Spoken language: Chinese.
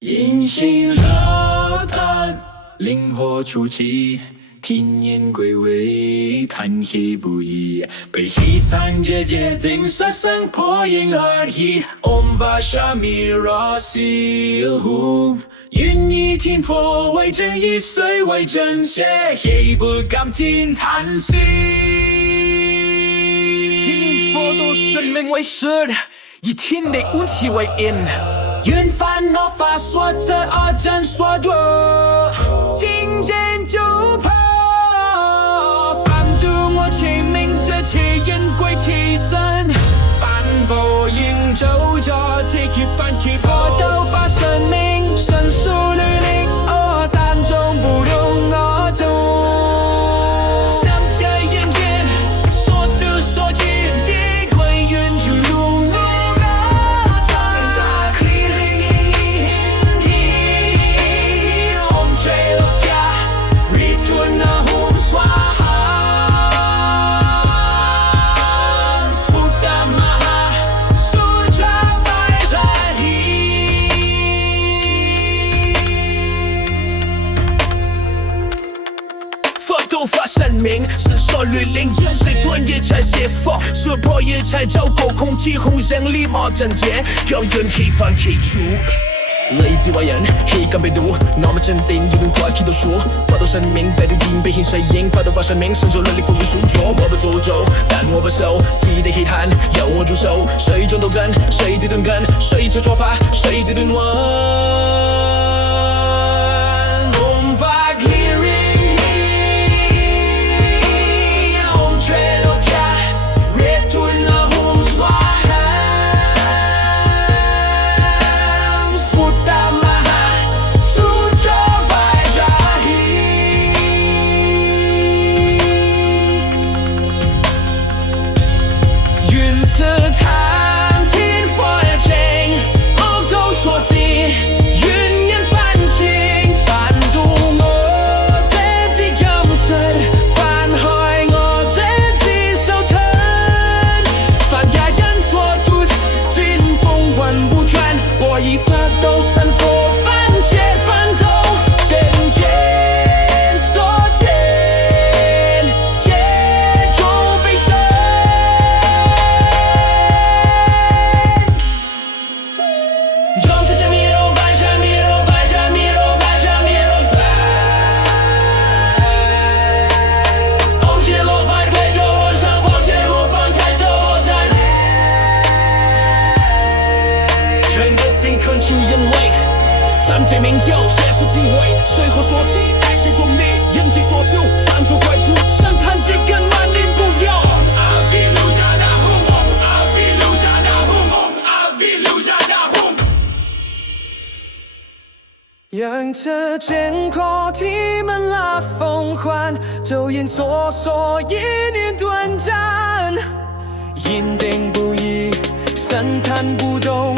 银杏热炭，灵火初起，天然归位，叹息不已。被黑三姐姐金色生破影而已。Om Vashami Rasil，愿以天佛为真，以水为真血，也不敢听叹息。听佛度生命为实，以天地运气为因。愿烦恼法所测，而真所度，今见就破。反度我清明者，其因归其身。反报应周着，即其反其佛道法生命，神速律令，但终不容我度。发生命，神所律令，水吞一切邪佛，说破一切糟粕，空气红生立马整洁，永远黑放起出。雷之外人，黑敢被毒，那么镇定，一顿快气都说，法度生命，代替金被黑谁赢，法度发生命，神所律令，付诸书着，我不诅咒，但我不受，气的黑炭，要我驻守，谁中斗争，谁之盾根，谁之做法，谁之盾文。恳求人为，三界明教，邪术机会，水火所起，爱谁壮烈，人尽所求，犯错怪出，神坛几根万灵不要。阿毗卢迦那吽，阿毗卢迦那吽，阿毗卢迦那吽。仰着天空，提门拉风唤，昼夜烁烁，一念短暂，因定不移，神坛不动。